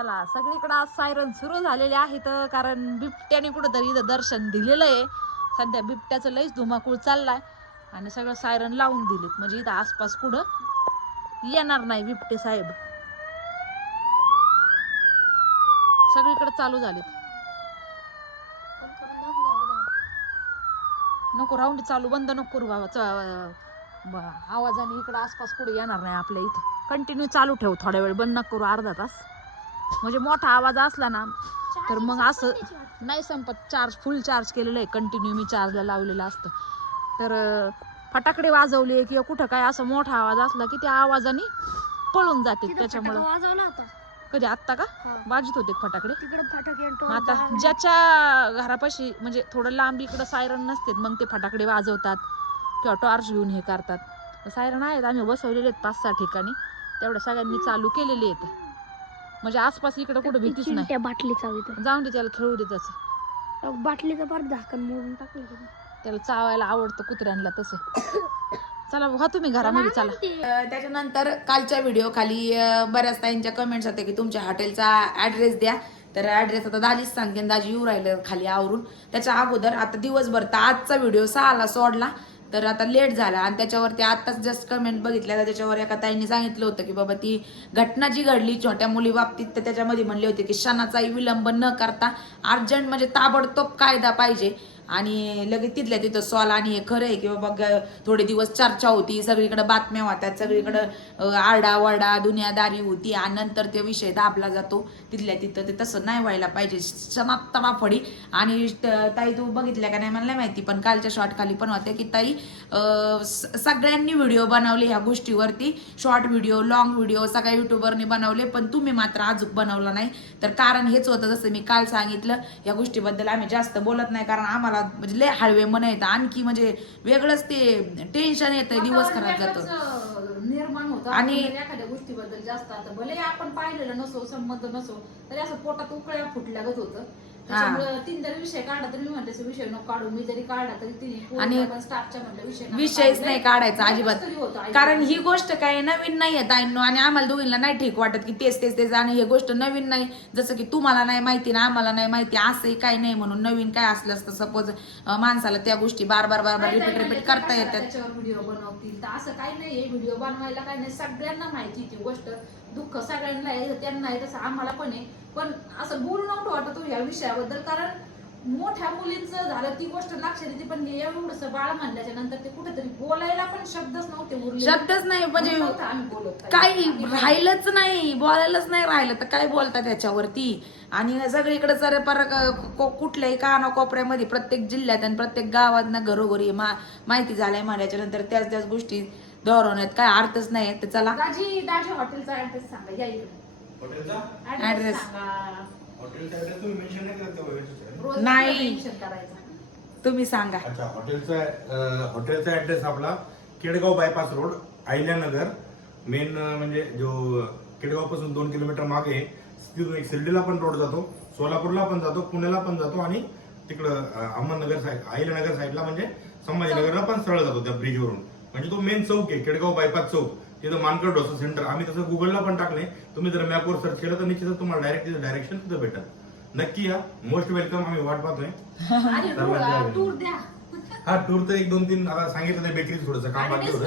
चला सगळीकडं आज सायरन सुरू झालेले आहेत कारण बिबट्याने कुठंतरी इथं दर्शन दिलेलं आहे. सध्या बिबट्याचं लईच धुमाकूळ चाललाय आणि सगळं सायरन लावून दिलेत. म्हणजे इथं आसपास कुठं येणार नाही बिबटे साहेब. सगळीकडे चालू झालेत. नको राऊंड चालू बंद नको करू बाबा. आवाजाने इकडं आसपास कुठे येणार नाही आपल्या इथं. कंटिन्यू चालू ठेव थोड्या वेळ बंद नको करू अर्धा तास. म्हणजे मोठा आवाज असला ना तर मग असं नाही संपत. चार्ज फुल चार्ज केलेलं आहे. कंटिन्यू मी चार्जला लावलेलं असतं. तर फटाकडे वाजवले किंवा कुठं काय असं मोठा आवाज असला की त्या आवाजाने पळून जाते. त्याच्यामुळं कधी? आत्ता का. वाजत होते फटाकडे. आता ज्याच्या घरापाशी म्हणजे थोडं लांब इकडं सायरन नसते मग ते फटाकडे वाजवतात किंवा टॉर्च घेऊन हे करतात. सायरन आहेत. आम्ही बसवलेले आहेत पाच सहा ठिकाणी. तेवढ्या सगळ्यांनी चालू केलेले आहेत. म्हणजे आसपास इकडं कुठं भीतीच नाही. चिमट्या बाटली चावी जाऊन दे त्याला खेळू दे तसं बाटलीचं फार झाकण मोडून टाकलं. त्याला चावायला आवडतं कुत्र्यांना तसं. चला व्हा तुम्ही घरामध्ये चला. अ, त्याच्यानंतर कालच्या व्हिडिओ खाली अ, बऱ्याच ताईंच्या कमेंट्स होत्या की तुमच्या हॉटेलचा ऍड्रेस द्या. तर ऍड्रेस आता दाजीच सांगते दाजी येऊ राहिलं खाली आवरून. त्याच्या अगोदर आता दिवसभर तर आजचा व्हिडिओ सहाला सोडला. तर आता लेट झाला आणि त्याच्यावरती आताच जस्ट कमेंट बघितल्या तर त्याच्यावर एका ताईंनी सांगितलं होतं की बाबा ती घटना जी घडली छोट्या मुली बाबतीत तर त्याच्यामध्ये म्हणले होते की क्षणाचाही विलंब न करता अर्जंट म्हणजे ताबडतोब कायदा पाहिजे. आणि लगेच तिथल्या तिथं सॉल आणि हे खरं आहे की बाबा ग- थोडे दिवस चर्चा होती सगळीकडे बातम्या होत्यात सगळीकडे आरडाओरडा दुनियादारी होती आणि नंतर ते विषय दाबला जातो. तिथल्या तिथं ते तसं नाही व्हायला पाहिजे. क्षणात तडाफडी आणि त- ताई तू बघितल्या का नाही मला नाही माहिती पण कालच्या शॉर्ट खाली पण होत्या की ताई स- सगळ्यांनी व्हिडिओ बनवले ह्या गोष्टीवरती. शॉर्ट व्हिडिओ लॉंग व्हिडिओ सगळ्या युट्यूबरनी बनवले पण तुम्ही मात्र अजून बनवला नाही. तर कारण हेच होतं जसं मी काल सांगितलं या गोष्टीबद्दल आम्ही जास्त बोलत नाही कारण आम्हाला म्हणजे लय हळवे मन येतं आणखी म्हणजे वेगळंच ते टेन्शन येतं दिवस खराब जातो. निर्माण होतं. आणि- आणि एखाद्या गोष्टीबद्दल जास्त आता भले आपण पाहिलेलं नसो संबंध नसो तरी असं पोटात उकळ्या फुटल्यागत होतं. त्याच्यामुळे तीन विषय तरी मी म्हणते "असे विषय नको काढू. मी जरी काढला तरी तिने आणि स्टाफच्या म्हणलं विषय नका विषयच काढू." नाही काढायचा अजिबात. तरी होतं, ऐकलं. कारण ही गोष्ट काय नवीन नाही आहे ताईंनो. आणि आम्हाला दोघींना नाही ठीक वाटत की तेच तेच तेच आणि ही गोष्ट नवीन नाही. जसं की तुम्हाला नाही माहिती ना आम्हाला नाही माहिती. असंही काही नाही म्हणून नवीन काय असलं असतं. सपोज माणसाला त्या गोष्टी बार बार बार बार रिपीट रिपीट करता येतात. त्याच्यावर व्हिडिओ बनवतील? तर असं काही नाही व्हिडिओ बनवायला काही नाही. सगळ्यांना माहिती ती गोष्ट. दुःख सगळ्यांना आहे त्यांना आहे तसं आम्हाला पण आहे. पण असं बोलू नव्हतं वाटत हो या विषयाबद्दल कारण मोठ्या मुलींचं झालं ती गोष्ट लक्षात येते पण एवढस बाळ म्हणल्याच्या नंतर ते कुठेतरी बोलायला पण शब्दच नव्हते शब्दच नाही म्हणजे बोलत काही. राहिलंच नाही बोलायलाच नाही राहिलं तर काय बोलतात त्याच्यावरती आणि सगळीकडे जर पर कुठल्याही काना कोपऱ्यामध्ये प्रत्येक जिल्ह्यात आणि प्रत्येक गावात ना घरोघरी मा माहिती झालंय म्हणायच्या नंतर त्याच त्याच गोष्टी दोहरवण्यात काय अर्थच नाही तर चला दाजी दाजी हॉटेलचा ऍड्रेस सांगा या इकडे हॉटेलचा ऍड्रेस Address. सांगा हॉटेलचा ऍड्रेस तुम्ही मेन्शन नाही करत का व्यवस्थित? रोज नाही. मेन्शन करायचं तुम्ही सांगा अच्छा हॉटेलचा अं, हॉटेलचा ऍड्रेस आपला Kedgaon bypass road Ahilyanagar main म्हणजे जो केडगावपासून दोन किलोमीटर मागे आहे. तिथून एक शिर्डीला पण रोड जातो सोलापूरला पण जातो पुण्याला पण जातो आणि तिकडं अं, अहमदनगर साईड अहिल्यानगर साईडला म्हणजे संभाजीनगरला पण सरळ जातो त्या ब्रिजवरून म्हणजे तो मेन चौक आहे केडगाव बायपास चौक. तिथं मानकर डोसा सेंटर आम्ही तसं गुगलला पण टाकले तुम्ही जर मॅपवर सर्च केलं तर निश्चितच तुम्हाला डायरेक्ट तिथं डायरेक्शन तिथं भेटत नक्की या. मोस्ट वेलकम आम्ही वाट पाहतोय. हा टूर तर एक दोन तीन आता सांगितलं ते बेकरीत थोडंसं काम बाकी होतं.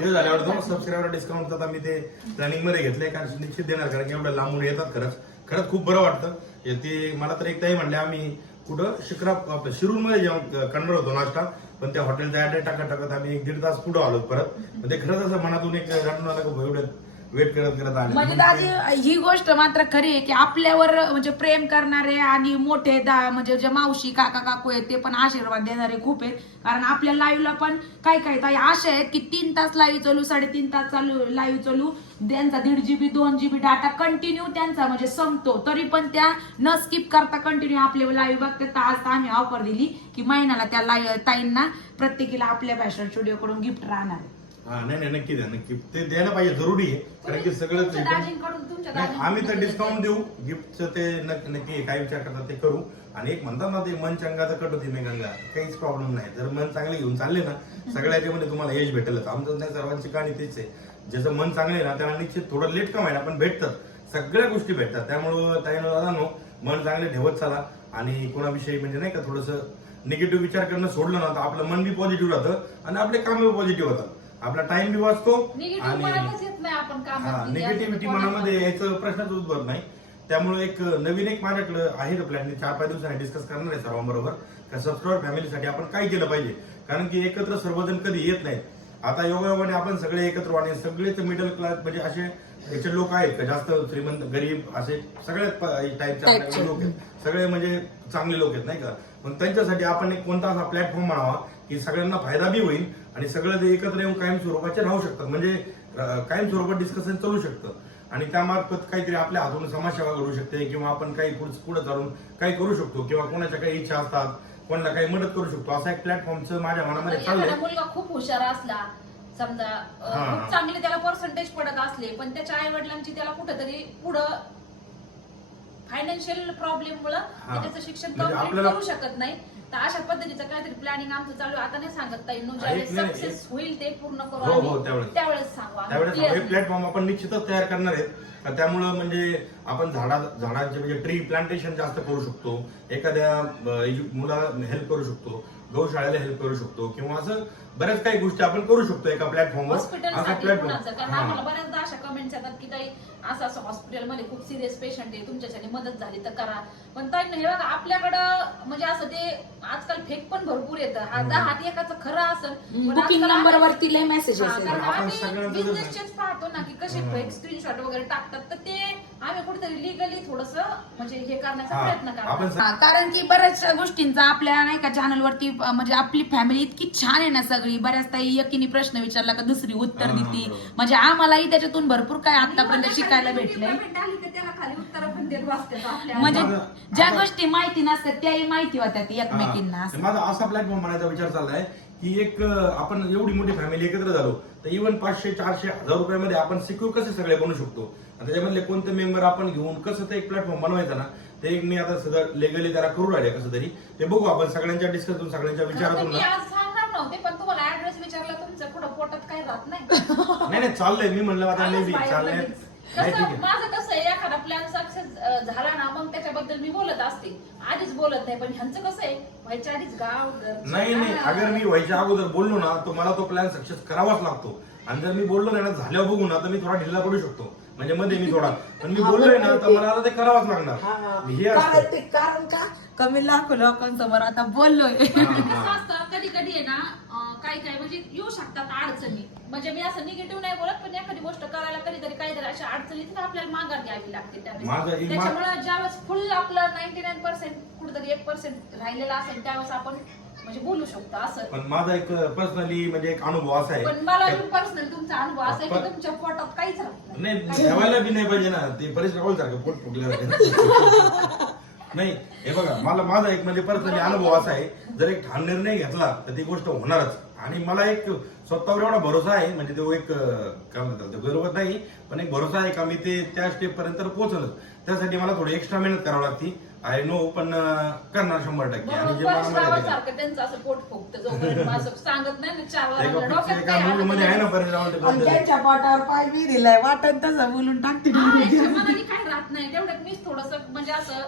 ते झाल्यावर subscriber सबस्क्रायबर डिस्काउंट आता मी ते प्लॅनिंगमध्ये घेतलंय. कारण निश्चित देणार कारण की एवढं लांबून येतात खरंच. खरंच खूप बरं वाटतं. ते मला तर एक ताई म्हणले आम्ही कुठं? शिक्रा शिरूरमध्ये जेवण करणार होतो नाश्ता. पण त्या हॉटेलचा ऍड्रेस टाकत टाकत आम्ही एक दीड तास पुढं आलो परत. म्हणजे ते खरंच असं मनातून एक रडून आलं की एवढं वेट करत करत आले. म्हणजे दाजी ही गोष्ट मात्र खरी आहे की आपल्यावर म्हणजे प्रेम करणारे आणि मोठे दा म्हणजे जे मावशी काका काकू आहेत ते पण आशीर्वाद देणारे खूप आहेत. कारण आपल्या लाईव्हला पण काय काय ताई अशा आहेत की तीन तास लाईव्ह चालू साडेतीन तास चालू लाईव्ह चालू. त्यांचा दीड जीबी दोन जीबी डाटा कंटिन्यू त्यांचा म्हणजे संपतो. तरी पण त्या न स्किप करता कंटिन्यू आपले लाईव्ह बघते तर आज तर आम्ही ऑफर दिली की महिन्याला त्या लाईव्ह ताईंना प्रत्येकीला आपल्या फॅशन स्टुडिओ कडून गिफ्ट राहणार आहे. हा नाही नाही नक्की द्या नक्की. ते द्यायला पाहिजे जरुरी आहे. कारण की सगळं तुमच्या एकदम- दाजींकडून तुमच्या नाही, दाजींकडून आम्ही तर डिस्काउंट देऊ. गिफ्टचं ते नक्की नक्की काय विचार करतात ते करू. आणि एक म्हणतात ना ते मन चंगा तर कट होती मी गंगा. काहीच प्रॉब्लेम नाही. जर मन चांगले घेऊन चालले ना सगळ्या याच्यामध्ये तुम्हाला यश भेटेलच. आमचं नाही सर्वांची कहाणी तेच आहे. ज्याचं मन चांगलं आहे ना त्यांना निश्चित थोडं लेट का व्हायना पण भेटतं सगळ्या गोष्टी भेटतात. त्यामुळं ताईनं दादानो मन चांगले ठेवत चला. आणि कोणाविषयी म्हणजे नाही का थोडस निगेटिव्ह विचार करणं सोडलं ना तर आपलं मन बी पॉझिटिव्ह राहतं. आणि आपले काम बी पॉझिटिव्ह होतात. आपला टाइम बी वाचतो आणि मनातच येत नाही आपण हा निगेटिव्हिटी मनामध्ये यायचं प्रश्नच उद्भवत नाही. त्यामुळे एक नवीन एक माझ्याकडे आहे प्लॅन मी चार पाच दिवसांनी डिस्कस करणार आहे सर्वांबरोबर. का सबस्क्राईबर फॅमिलीसाठी आपण काय केलं पाहिजे? कारण की एकत्र सर्वजण कधी येत नाहीत. आता योगायोगाने आपण सगळे एकत्र आणि सगळेच मिडल क्लास म्हणजे असे याचे लोक आहेत का? जास्त श्रीमंत गरीब असे सगळ्यात टाईपचे आपल्याकडे लोक आहेत. सगळे म्हणजे चांगले लोक आहेत नाही का? मग त्यांच्यासाठी आपण एक कोणता असा प्लॅटफॉर्म म्हणावा की सगळ्यांना फायदा बी होईल आणि सगळं ते एकत्र येऊन कायम स्वरूपाचे राहू शकतात. म्हणजे कायम स्वरूपात डिस्कशन चालू शकतं. आणि त्यामार्फत काहीतरी आपल्या हातून समाजसेवा करू शकते किंवा आपण काही पुढे पुढे चालून काही करू शकतो किंवा कोणाच्या काही इच्छा असतात कोणाला काही मदत करू शकतो. असा एक प्लॅटफॉर्मचं माझ्या मनामध्ये चाललंय. मुलगा खूप हुशार असला समजा हा. खूप चांगले त्याला पर्सेंटेज पडत असले पण त्याच्या आई वडिलांची त्याला कुठेतरी पुढं फायनान्शियल प्रॉब्लेम मुळे हा. त्याचं शिक्षण म्हणजे करू शकत नाही. तर अशा पद्धतीचं काहीतरी प्लॅनिंग आमचं चालू आहे. आता नाही सांगत ताई नो एक ज्यावेळेस नाही, सक्सेस होईल ते पूर्ण करू हो, हो, आम्ही. त्यावेळेस. त्यावेळेस सांगू आम्ही. त्यावेळेस Clear हे नाही. प्लॅटफॉर्म आपण निश्चितच तयार करणार आहेत का त्यामुळं म्हणजे आपण झाडा झाडांचे म्हणजे ट्री प्लांटेशन जास्त करू शकतो एखाद्या अं, एजु- मुलाला हेल्प करू शकतो गौशाळेला हेल्प करू शकतो किंवा असं बऱ्याच काही गोष्टी आपण करू शकतो एका प्लॅटफॉर्मवर आम्हाला प्लॅटफॉर्म बऱ्याचदा अशा कमेंट्स येतात की ताई असं असं हॉस्पिटलमध्ये खूप सिरियस पेशंट आहे तुमच्यासाठी मदत झाली तर करा. पण ताई हे बघा आपल्याकडं म्हणजे असं ते आजकाल फेक पण भरपूर येतं. हा दहा हात एकाचं खरं असेल बुकिंग नंबर वरती लय मेसेज हा, businessचेच पाहतो ना की कसे फेक स्क्रीनशॉट वगैरे टाकतात. तर ते आम्ही कुठेतरी लिगली थोडस म्हणजे हे करण्याचा हा, प्रयत्न हा, कारण की बऱ्याचशा गोष्टींचा आपल्या नाही का चॅनल वरती म्हणजे आपली फॅमिली इतकी छान आहे ना सगळी. बऱ्याच ताई यकीनी प्रश्न विचारला का दुसरी उत्तर देते बरोबर. म्हणजे आम्हालाही त्याच्यातून भरपूर काय आतापर्यंत शिकायला भेटलंय त्याला खाली उत्तर पण देत बसतात आपल्या म्हणजे ज्या गोष्टी माहिती नसतात त्याही माहिती होत्या ती एकमेकींना. असं. माझा असा प्लॅटफॉर्म म्हणायचा विचार चाललाय की एक आपण एवढी मोठी फॅमिली एकत्र झालो तर इव्हन पाचशे चारशे हजार रुपयामध्ये आपण सिक्युअर कसे सगळे बनू शकतो आणि त्याच्यामधले कोणते मेंबर आपण घेऊन कसं ते एक प्लॅटफॉर्म बनवायचा ना ते एक मी आता सध्या लेगली त्याला करू राहिले कसं तरी ते बघू आपण सगळ्यांच्या डिस्कशन सगळ्यांच्या विचारातून नव्हते पण तुम्हाला ऍड्रेस विचारला तुमचं पुढं पोटात काही राहत नाही. नाही नाही चाललंय मी म्हणलं आता मे बाहेर चाललंय. लगेच. नाही ठीक कसं आहे. माझं कसं आहे एखादा प्लॅन सक्सेस झाला ना मग त्याच्याबद्दल मी बोलत असते. आधीच बोलत नाही पण ह्यांचं कसं आहे व्हायच्या आधीच गाव घरचे, नाही नाही. अगर मी व्हायच्या अगोदर बोललो ना तर मला तो प्लॅन सक्सेस करावाच लागतो. आणि जर मी बोललो नाही ना झाल्यावर बघू ना तर मी थोडा ढिल्ला पडू शकतो. म्हणजे मध्ये मी थोडा. पण मी बोललोय ना तर मला आता ते करावंच लागणार. हे कारण असतं. ते- कारण का? कमी लाखो लोकांसमोर आता बोललोय. कसं हा. असतं कधी कधी आहे ना अं, काही काही म्हणजे येऊ शकतात अडचणी. म्हणजे मी असं निगेटिव्ह नाही बोलत पण एखादी गोष्ट करायला कधीतरी काहीतरी अशा अडचणी येतील आपल्याला माघार घ्यावी लागते माझं एक त्यावेळेस मा- त्याच्यामुळे ज्यावेळेस फुल आपलं नाईन्टी नाईन पर्सेंट कुठेतरी एक पर्सेंट राहिलेला असेल त्यावेळेस आपण म्हणजे बोलू शकतो असं. पण माझा एक पर्सनली म्हणजे एक अनुभव असा आहे. पण मला का- पर्सनल तुमचा अनुभव असा आहे की तुमच्या पोटात काहीच राहत नाही. ठेवायला बी नाही पाहिजे ना. ते परेश राहुल सारखं पोट फुगलं नाही हे बघा मला माझा एक म्हणजे पर्सनली अनुभव असा आहे. जर एक ठाण निर्णय घेतला तर ती गोष्ट होणारच. आणि मला एक स्वतःवर एवढा भरोसा आहे म्हणजे तो एक अं, काय म्हणतात ते गर्व नाही पण एक भरोसा आहे का मी ते त्या स्टेप पर्यंत पोहोचलच. त्यासाठी मला थोडी एक्स्ट्रा मेहनत करावी लागती. आय नो पण करणार शंभर टक्के. आणि जे मला माहिती आहे का- सारखं त्यांचं असं पोट फुगतं जोपर्यंत असं सांगत नाही ना चार एका वाजता picture- डोक्यात एका काय movie मध्ये आहे ना परेश रावल ते बोलतात. त्यांच्या पोटावर पाय मी दिलाय. वाटत तसं बोलून टाकते हा, याच्या मनाने काय राहत नाही. तेवढ्यात मीच थोडस म्हणजे असं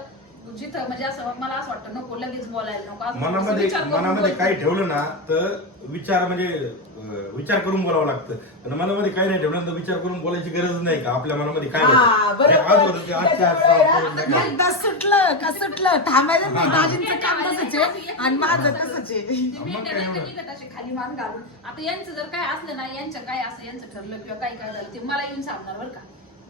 जिथं म्हणजे असं मला असं वाटतं नको लगेच बोलायला नको असं थोडंसं मनामध्ये विचार करून मनामध्ये बोलते. काही ठेवलं ना तर विचार म्हणजे अं, विचार करून बोलावं लागतं पण मनामध्ये काही नाही ठेवलं तर विचार करून बोलायची गरज नाही का आपल्या मनामध्ये काय हा, होतं? बरोबर. हे आज होतं ते आजच्या आज साफ करून टाकायचं. एकदा सुटलं का सुटलं थांबायचं नाही. दाजींचं काम तसंच आहे आणि माझं तसंच आहे ते मग मेंढ्या काय नाही का एवढं? निघत असे खाली मान घालून आता यांचं जर काय असलं ना यांचं काय असं यांचं ठरलं किंवा काय काय झालं ते मला येऊन सांगणार बरं का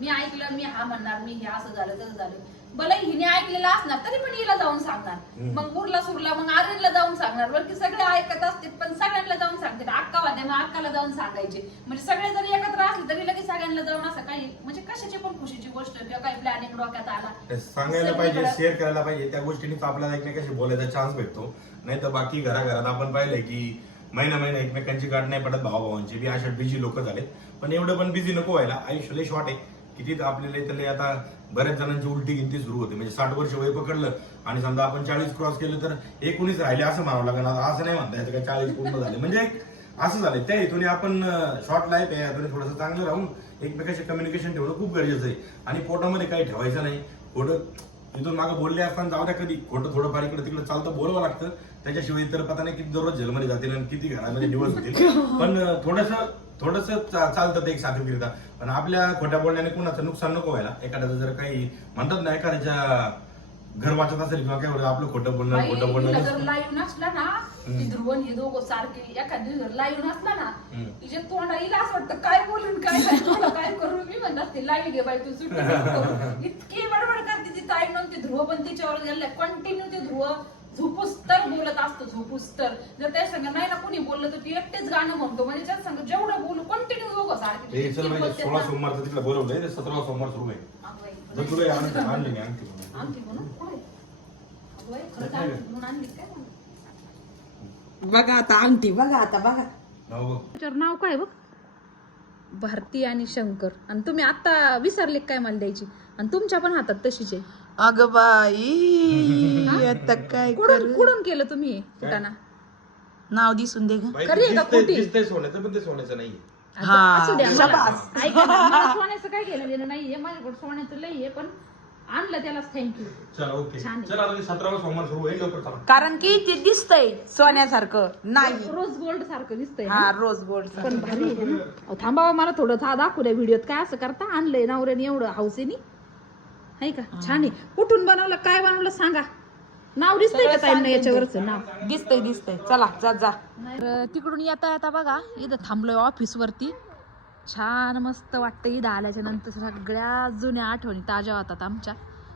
मी ऐकलं मी हा म्हणणार मी हे असं झालं तसं झालं भले हिने ऐकलेलं असणार तरी पण हिला जाऊन सांगणार. मग मुरला सुरला मग आर्यनला जाऊन सांगणार. बरं की सगळे ऐकत असतील पण सगळ्यांना जाऊन सांगते अक्का वाद्या मग अक्काला जाऊन सांगायचे. म्हणजे सगळे जरी एकत्र असले तरी लगेच सगळ्यांना जाऊन असं काही म्हणजे कशाची पण खुशीची गोष्ट किंवा काही प्लॅनिंग डोक्यात आला. सांगायला पाहिजे शेअर करायला पाहिजे. त्या गोष्टींनीच आपल्याला एकमेकाशी बोलायचा चान्स भेटतो. नाही तर बाकी घराघरात आपण पाहिलंय की महिना महिना एकमेकांची गाठ नाही पडत भावाभावांची बी. अशा बिझी लोक झालेत. पण एवढं पण बिझी नको व्हायला. आयुष्य शॉर्ट आहे. किती आपल्याला त्याला आता बऱ्याच जणांची उलटी गिनती सुरू होते. म्हणजे साठ वर्ष वय पकडलं आणि समजा आपण चाळीस क्रॉस केलं तर एकोणीस राहिले असं म्हणावं लागेल. आता असं नाही म्हणता येतं का चाळीस पूर्ण झाले. म्हणजे एक असं झालं त्या हेतूने आपण शॉर्ट लाईफ आहे यातून थोडंसं चांगलं राहून एकमेकाशी कम्युनिकेशन ठेवणं खूप गरजेचं आहे. आणि पोटामध्ये काही ठेवायचं नाही. खोटं इथून मागं बोलले असताना जाऊ द्या कधी. खोटं थोडंफार इकडं तिकडं चालतं बोलावं लागतं. त्याच्याशिवाय इतर पता नाही किती दररोज जेलमध्ये जातील आणि किती घरामध्ये दिवस होतील. पण थोडस थोडस चालतं ते एक साधूगिरीता पण आपल्या खोट्या बोलण्याने कुणाचं नुकसान नको व्हायला. एखाद्याचं जर काही म्हणतात ना एखाद्याच्या घर वाचत असेल किंवा काय आपलं खोटं बोलणं खोटं बोलणं. लाईव्ह नसला ना ती ध्रुवन हे दोघं सारखे एखादी जर लाईव्ह नसला ना. तिच्या तोंडा येईल असं वाटतं काय बोलून काय काय करू? मी म्हणत असते लाईव्ह घे बाई तू करू. इतकी बडबड करते ती ताई ध्रुव पण तिच्यावर गेले कंटिन्यू ते ध्रुव. झोपूस तर बोलत असतो झोपूस तर जर त्या संग नाही ना कोणी बोललं तर ती एकटेच गाणं म्हणतो म्हणजे त्या संग जेवढं बोलू कंटिन्यू दोघं सारखे हे चल इतकी माहिती बोलते सोळा ना. सोमवारचं तिकडे बोलवलंय ते सतरा सोमवार सुरू आहे अगं बाई. जर तुला हे आणलं आणलं नाही आणखी म्हणून. आणखी म्हणून पुढे अगं बाई, खरंच आणखी म्हणून आणली काय म्हणून? बघा आता अंगठी बघा आता बघा नाव बघ. त्याच्यावर नाव काय बघ भारती आणि शंकर आणि तुम्ही आता विसरले काय मला द्यायची आणि तुमच्या पण हातात तशीच आहे अगं बाई आता काय कुठून कुठून केलं तुम्ही हे नाव दिसून दे ग. बाई, खरी आहे का दिसतंय- खोटी? दिसतंय सोन्याचं पण ते सोन्याचं नाही आता असू द्या मला- ऐका ना, मला सोन्याचं काय घेणं देणं नाहीये. माझ्याकडे सोन्याचं लई आहे पण आणलं त्यालाच थँक्यू चल ओके. छान आहे. चल आता सतरावा सोमवार सुरू होईल लवकर चला. कारण की ते दिसतंय सोन्यासारखं नाही. रोज गोल्ड सारखं दिसतंय ना? हा रोज गोल्ड पण भारी आहे ना. अहो, थांबा मला थोडं था दाखवू द्या व्हिडिओत. काय असं करता? आणलंय नवऱ्याने एवढं हौसेनी आहे का? छान आहे. कुठून बनवलं? काय बनवलं? सांगा. नाव दिसतंय का ताईंना याच्यावरच? नाव. दिसतंय दिसतंय. चला जा जा. तर तिकडून येता येता बघा. इथं थांबलोय ऑफिस वरती छान मस्त वाटतं इथं आल्याच्यानंतर सगळ्या जुन्या आठवणी ताज्या होतात आमच्या.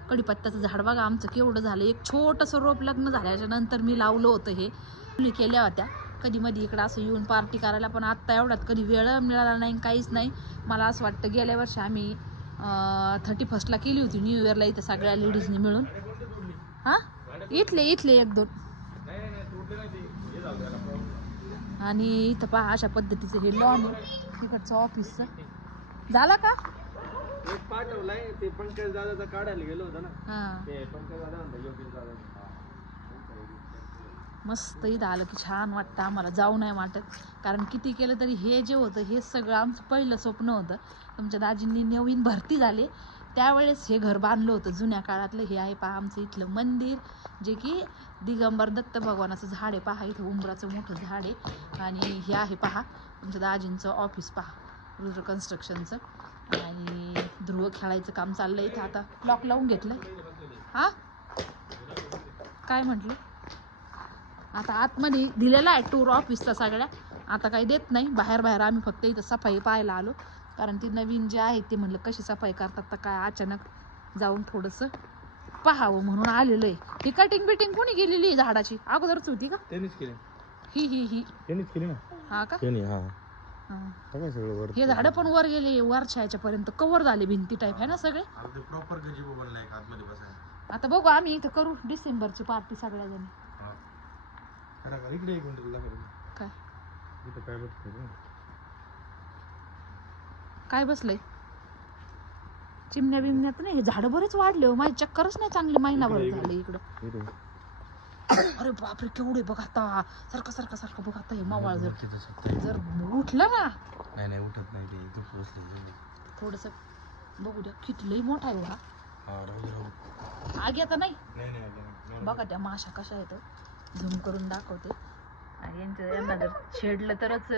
कडीपत्त्याचं झाड बघा. आमचं केवढं झालं. एक छोटंसं रोप लग्न झाल्याच्यानंतर मी लावलं होतं हे. मुली केल्या होत्या. कधी मध्ये इकडं असं येऊन पार्टी करायला पण आत्ता एवढ्यात कधी वेळ मिळाला नाही काहीच नाही. मला असं वाटतं गेल्या वर्षी आम्ही थर्टी फर्स्टला केली होती न्यू इयरला इथं सगळ्या लेडीजनी मिळून. हां? इथले इथले एक दोन. आणि इथं पहा अशा पद्धतीचं हे लॉन तिकडचं ऑफिसचं झालं का? एक पाठवलाय ते पंकज दादाचा काढायला गेलो होतो ना. हां. ते पंकज दादा म्हणतो योगेश दादा मस्त इथं आलं की छान वाटतं आम्हाला जाऊ नाही वाटत. कारण किती केलं तरी हे जे होतं हे सगळं आमचं पहिलं स्वप्न होतं. तुमच्या दाजींनी नवीन भरती झाले. त्यावेळेस हे घर बांधलं होतं जुन्या काळातलं. हे आहे पहा आमचं इथलं मंदिर जे की दिगंबर दत्त भगवानाचं झाड आहे पहा. इथं उंबराचं मोठं झाड आहे. आणि हे आहे पहा तुमच्या दाजींचं ऑफिस पहा. रुद्र कन्स्ट्रक्शनचं आणि ध्रुव खेळायचं काम चाललं इथं आता. लॉक लावून घेतलं हां? काय म्हटलं? आता आतमध्ये दिलेला आहे टूर ऑफिसचा सगळ्या. आता काही देत नाही. बाहेर बाहेर आम्ही फक्त इथं सफाई पाहायला आलो. कारण ती नवीन जे आहे ते म्हणलं कशी सफाई करतात तर काय अचानक जाऊन थोडंसं पाहावं म्हणून आलेलं आहे. ही कटिंग बिटिंग कोणी गेलेली आहे झाडाची? अगोदरच होती का? त्यांनीच केली. ही ही ही. त्यांनीच केली ना? हा का? त्यांनी हा. हा. बघा सगळं वर हे झाडं पण वर गेले वरच्या ह्याच्यापर्यंत कव्हर झाले भिंती टाईप आहे ना सगळे? प्रॉपर गजीबो बनलाय एक आतमध्ये बसायला? आता बघू आम्ही इथं करू. डिसेंबरची पार्टी सगळ्याजणी. इकडे एक मिनिट काय? इथं काय बघतो काय बसलंय? चिमण्या बिमण्यात नाही हे झाडं बरेच वाढले हो. माझी चक्करच नाही चांगली महिनाभर झाले इकडं. इथं अरे बापरे केवढे बघ आता. सारखं सारखं सारखं बघ आता हे मावाळ जर सत्ता जर उठलं ना. नाही नाही उठत नाही ते. पोचले थोडस बघू द्या किती लई मोठा आहे हो हा. आग आता नाही? नाही नाही नाही. बघा त्या माशा कशा येतं झूम करून दाखवते. आणि यांचं यांना जर छेडलं तरच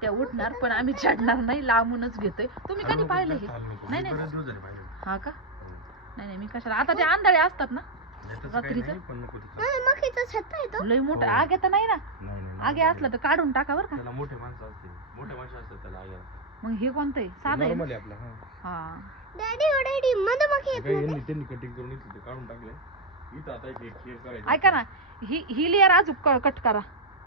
त्या उठणार पण आम्ही छेडणार नाही लांबूनच घेतोय. तुम्ही कधी पाहिलं हे? नाही नाही. हा का? नाही नाही मी कशाला आता ते आंधळे असतात ना? रात्रीचं? लई मोठं आग येतं नाही ना? नाही नाही, आगे असलं तर काढून टाका बरं का. त्याला मोठे माणसं असते मोठे माणसं असतात त्याला आग्याला मग हे कोणतं आहे? साधं आहे? ना? नॉर्मल आहे आपला हा. हा. डॅडी ओ डॅडी मधुमक्खी येत काही नव्हते यांनी त्यांनी कटिंग करून इथं ते काढून टाकलंय. हे ऐका ना ही ही लेअर अजून कट करा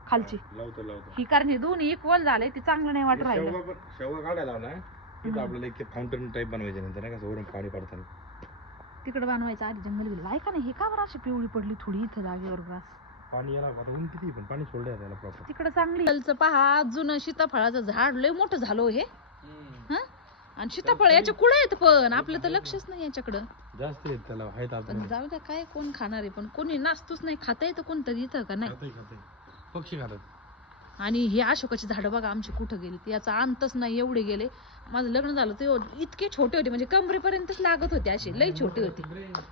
खालची. लावतो लावतो. ही कारण हे दोन्ही इक्वल झाले ते चांगलं नाही वाटत राहिलं शेवगा पण शेवगा काढायला लावलाय. इथं आपल्याला एक फाउंटन टाईप बनवायचे नंतर नाही का? असं वरून पाणी पडताना. तिकडे बनवायचं आधी जंगल बिल ऐका ना हे का बरं अशी पिवळी पडली थोडी इथं जागेवर ग्रास पाणी याला आता ऊन किती पण पाणी सोडलं त्याला प्रॉपर तिकडे चांगली. खालचं पहा जुनं सीताफळाचं झाड लय मोठं झालं हे हं? आणि सीताफळ याच्या कुठं आहेत पण आपलं तर लक्षच नाही याच्याकडं. जास्त आहेत त्याला आहेत पण आता जाऊ द्या काय कोण खाणार आहे? पण कोणी नाचतोच नाही खाता येतं कोणतरी इथं का नाही? खाते खाते पक्षी खातात. आणि हे अशोकाची झाडं बघा आमची कुठं गेली. याचा अंतच नाही एवढे गेले. माझं लग्न झालं ते इतके छोटे होते म्हणजे कमरेपर्यंतच लागत होते असे लई छोटे होते.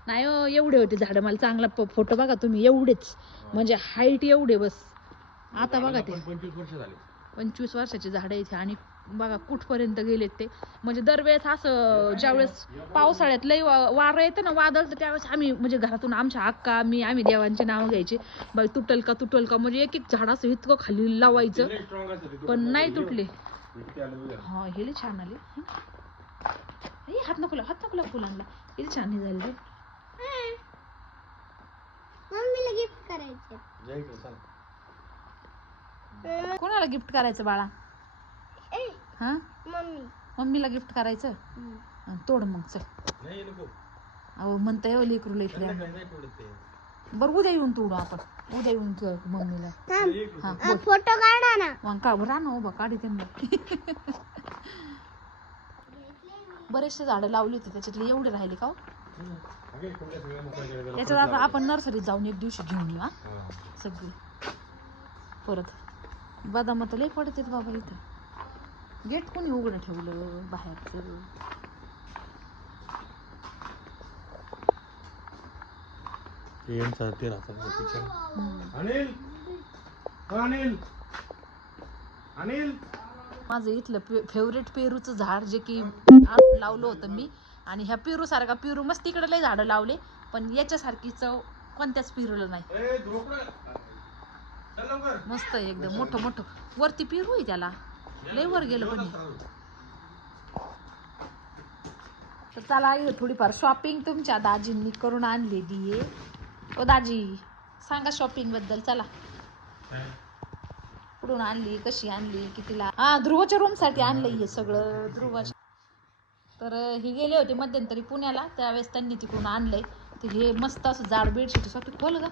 नाही हो, एवढे होते झाडं. मला चांगला फोटो बघा तुम्ही एवढेच. म्हणजे हाईट एवढे बस. आता बघा ते. पंचवीस वर्ष झाले. पंचवीस वर्षाची झाडं इथे आणि बघा कुठपर्यंत गेलेत ते. म्हणजे दरवेळेस असं ज्यावेळेस पावसाळ्यात लई वारं येतं ना वादळ तर त्यावेळेस आम्ही म्हणजे घरातून आमच्या अक्का मी आम्ही देवांचे नाव घ्यायचे. बाई तुटल का तुटल का म्हणजे एक एक झाड असं इतकं खाली लावायचं. पण नाही तुटले. हा हे छान आले. हे हात नको लाव, हात नको लाव फुलांना. हे छान हे झाले मम्मीला गिफ्ट करायचे. कोणाला गिफ्ट करायचं बाळा? ए, हा? मम्मी. मम्मीला गिफ्ट करायचं? तोड मग चल. नाही नको. अहो म्हणता येऊ लेकरू लेकऱ्या. बरं उद्या येऊन तोडू आपण. उद्या येऊन तोड मम्मीला. हा फोटो काढा ना. मग का राह ना उभा काढी त्यांना बरेचसे झाडं लावली होती त्याच्यातली एवढे राहिले का हो? त्याच्यात आता आपण नर्सरीत जाऊन एक दिवशी घेऊन येऊ हा. हा. सगळी. परत. बदाम तर लय पडतात बाबा इथं. गेट कोणी उघडं ठेवलं बाहेरचं? ते राहतात. अनिल! अनिल! अनिल! माझं इथलं फेवरेट पेरूचं झाड जे की लावलं होतं मी आणि ह्या पेरू सारखा पेरू मस्त तिकडे लय झाडं लावले पण याच्यासारखी चव कोणत्याच पेरूला नाही ए, ढोकळा. चल लवकर. मस्त आहे एकदम मोठं मोठं. वरती पिरू आहे त्याला. लय वर गेलं पण तर चला थोडीफार शॉपिंग तुमच्या दाजींनी करून आणलेली आहे. ओ दाजी सांगा शॉपिंगबद्दल चला. कुठून आणली कशी आणली कितीला? हा ध्रुवच्या रूमसाठी आणलंय हे सगळं ध्रुवाच्या. तर हे गेले होते मध्यंतरी पुण्याला त्यावेळेस त्यांनी तिकडून आणलंय. तर हे मस्त असं जाड बेडशीटसाठी खोल ग.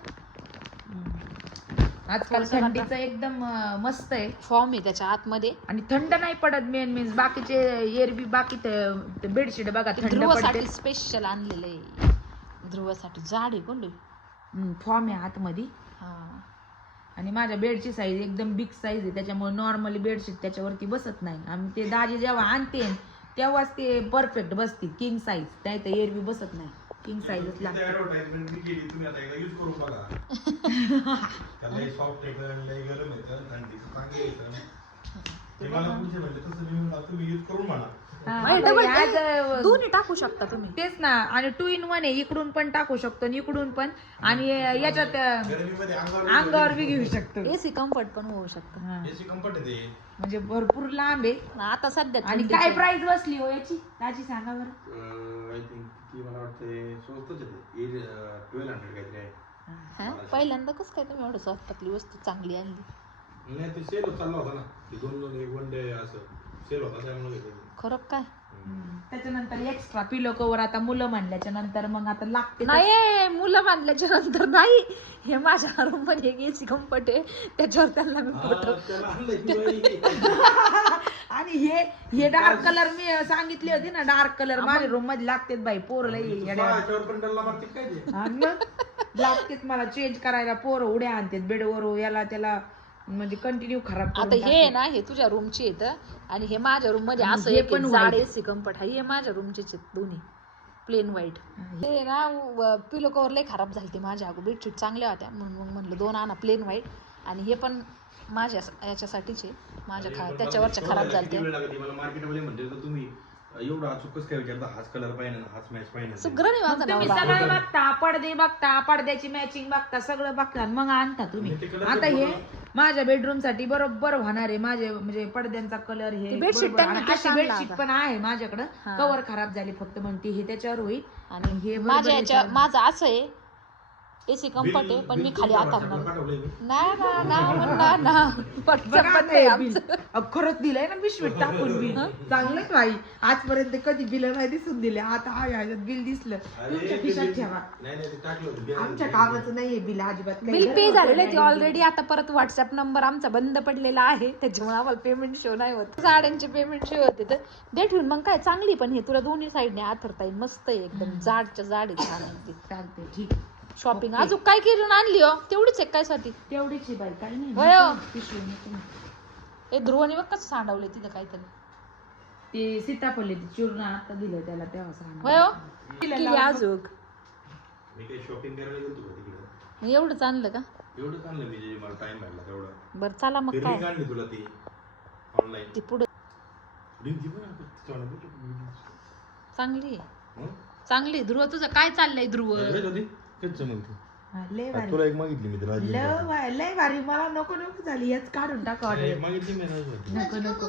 आजकाल थंडीचं एकदम अं, मस्त आहे. फॉर्म आहे त्याच्या आतमध्ये. आणि थंड नाही पडत मेन मीन्स बाकीचे एरबी बाकी ते बेडशीट बघा थंड ध्रुवासाठी पडते. स्पेशल आणलेलं आहे. ध्रुवासाठी जाड आहे कोण फॉर्म आहे आतमध्ये. हा. आणि माझ्या बेडची साईज एकदम बिग साईज आहे. त्याच्यामुळे नॉर्मली बेडशीट त्याच्यावरती बसत नाही. आणि ते दाजी जेव्हा आणते तेव्हाच ते परफेक्ट बसते किंग साईज नाही तर एरवी बसत नाही. किंग साईजच लागते मी केली तुम्ही आता एकदा यूज करून बघा. त्याला सॉफ्ट येतं लय गरम येतं थंडीचं चांगलं येतं ते मला पुढचे म्हणजे तसं मी म्हणलं, तुम्ही यूज करून म्हणा. आणि double अं, दोन्ही टाकू शकता तुम्ही. तेच ना आणि टू इन वन आहे इकडून पण टाकू शकतो आणि इकडून पण. आणि याच्यात अं, गरमीमध्ये अंगावर अंगावर बी घेऊ शकतो. एसी कम्फर्ट पण होऊ शकतं. हा. एसी कम्फर्ट आहे ते. म्हणजे भरपूर लांब आहे. आता सध्या आणि थंडीचं काय. प्राइस बसली हो याची? दाजी सांगा बरं. आय थिंक ती मला वाटते स्वस्तच आहे. ते ट्वेल्व हंड्रेड काहीतरी आहे. हा? पहिल्यांदा कसं काय तुम्ही एवढं स्वस्तातली वस्तू चांगली आणली? नाही ते सेल चालला होता ना. ते दोन दोन एक वन डे असं सेल होता त्यामुळे घेतलं. खरं काय? त्याच्यानंतर एक्स्ट्रा पिलो कवर आता मुलं म्हणल्याच्या नंतर मग आता लागते नाही मुलं बांधल्याच्या नंतर नाही. हे माझ्या रूममध्ये एक एसी कम्फर्ट आहे. त्याच्यावर त्यांना मी फोटो हा, त्याला आणलंय ती बाई. आणि हे हे डार्क कलर मी सांगितले होते ना डार्क कलर माझ्या रूममध्ये लागतेच बाई पोर मग लागतेच मला चेंज करायला पोरं उड्या आणतात बेडवर याला त्याला म्हणजे कंटिन्यू खराब आता हे आहे ना हे तुझ्या रूमचे येतं आणि हे माझ्या रूममध्ये असं हे एक पण आहे. हे माझ्या आहेत दोन्ही प्लेन व्हाईट हे ना पिलो कवर लय खराब झाली ते माझ्या. अगो बेडशीट चांगल्या होत्या. म्हणून मग म्हणलं दोन आणा प्लेन व्हाईट आणि हे पण माझ्या याच्यासाठीच. आहे माझ्या खा त्याच्यावरच्या खराब झालते मार्केटमध्ये म्हणते तर तुम्ही एवढा अचूक कसं काय विचारता? हाच कलर पाहिजे ना हाच मॅच पाहिजे सुग्र नाही माझा तुम्ही नवरा सगळं बघता पडदे बघता पडद्याची मॅचिंग बघता सगळं बघता आणि मग आणता तुम्ही. आता हे. माझ्या बेडरूमसाठी बरोबर होणार आहे. माझे म्हणजे पडद्यांचा कलर हे bedsheet बरोबर. आणि अशी बेडशीट आता. पण आहे माझ्याकडं. कवर खराब झाली फक्त म्हणते हे त्याच्यावर होईल. आणि हे बरोबर माझ्या याच्या विचार- माझं असं आहे एसी कम्फर्ट आहे पण मी खाली पाठवलंय मी. नाही. ना ना म्हणणार ना WhatsApp पण आता नाही. आमचं. खरंच दिलंय ना पिशवीत टाकून बिल. चांगलंच बाई. आजपर्यंत कधी बिल नाही दिसून दिले. आता हा ह्याच्यात बिल दिसलं अरे, तुमच्या खिशात ठेवा. नाही नाही ते टाकलं होतं. बिल- आमच्या कामाचं नाहीये बिल अजिबात. काही. बिल पे झालेलं आहे ते ऑलरेडी आता परत व्हॉट्सअप नंबर आमचा बंद पडलेला आहे. त्याच्यामुळे आम्हाला पेमेंट शो नाही होत. साड्यांचे पेमेंट शो होते तर दे ठेवून मग काय? चांगली पण हे. तुला दोन्ही साईडने आथरता येईल. मस्त आहे एकदम. जाडच्या जाड आहे छान आहे ती चालतंय ठीक शॉपिंग अजून काय किरण आणली हो? तेवढीच आहे काय साठी तेवढीच आहे बाई काही नाही. वयो. पिशवी नको. ए ध्रुवनी बघ कसं सांडवलंय तिथं काहीतरी. ते सीताफळ चिरून आता दिलं त्याला तेव्हा सांग होय हो. केली आजूक मी काही शॉपिंग करायला गेलो का तिकडे? मग एवढंच आणलं का? एवढं चांगलं मी जे मला टाइम भेटला तेवढं. बरं चला मग ते काय? आणली तुला ती ऑनलाईन ती पुढे. रिंग ती आपण. चांगली आहे. हं? चांगली आहे. ध्रुव तुझं काय चाललंय ध्रुव? होती? लय भारी. तुला एक मागितली मी तुला लय भारी- लय भारी. मला नको नको झाली याच काढून टाका मागितली मी राजू नको नको.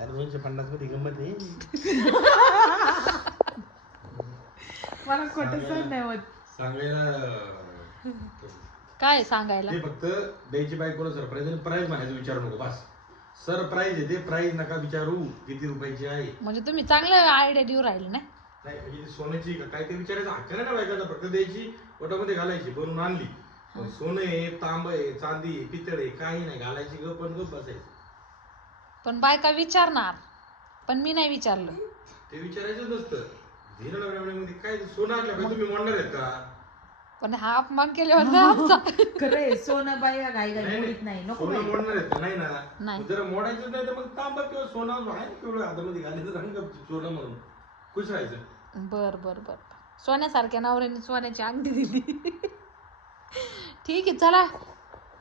अरे दोनशे पन्नासमध्ये गंमत आहे. मला खोटं नाही होत. सांगायला काय सांगायला? ते फक्त द्यायची बायकोला सरप्राईज आणि प्राईज म्हणायचं विचारू नको बस. सरप्राईज आहे ते प्राईज नका विचारू. किती रुपयाची आहे? म्हणजे तुम्ही चांगलं आयडिया देऊ राहिले ना? नाही म्हणजे ती सोन्याची का काय ते विचारायचं हक्क नाही ना बायकांना फक्त द्यायची? पोटामध्ये घालायची बनवून आणली. पण सोनं आहे तांब आहे चांदी आहे पितळ आहे काही नाही घालायची ग पण गप बसायचं. पण बायका विचारणार पण मी नाही विचारलं. ते विचारायचं नसतं. धीर लावण्यामध्ये काय सोनं आणलं पाहिजे तुम्ही म्हणणार आहेत का? पण हा अपमान केल्यावर ना आमचा खरंय सोनं बाई घाई नाही नको सोनं बाई. मोडणार आहेत का? नाही ना. नाही. जर मोडायचं नाही तर मग तांबा किंवा सोनं आहे ना तेवढं हातामध्ये घालायचं रंग सोनं म्हणून. खुश राहायचं. बर बर बर. सोन्यासारख्या नवऱ्याने सोन्याची अंगठी दिली. ठीक आहे चला.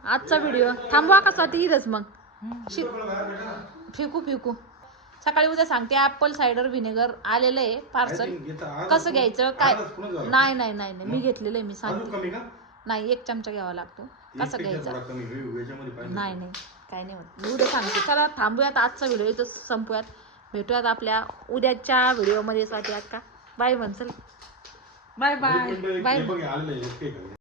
आजचा व्हिडिओ थांबवा कसा इथंच मग. शि- फेकू फेकू. सकाळी उद्या सांगते ऍपल सायडर व्हिनेगर आलेलं आहे पार्सल कसं घ्यायचं? काय? नाही नाही नाही नाही. मी घेतलेलं आहे मी सांगते. नाही एक चमचा घ्यावा लागतो. कसं घ्यायचा? नाही नाही. काय नाही होत. मी उद्या सांगते. चला थांबूयात. आजचा व्हिडिओ इथं संपूयात. भेटूयात आपल्या उद्याच्या व्हिडिओमध्ये साठी का बाय म्हणसल. बाय बाय एक मिनिट, एक- बाय.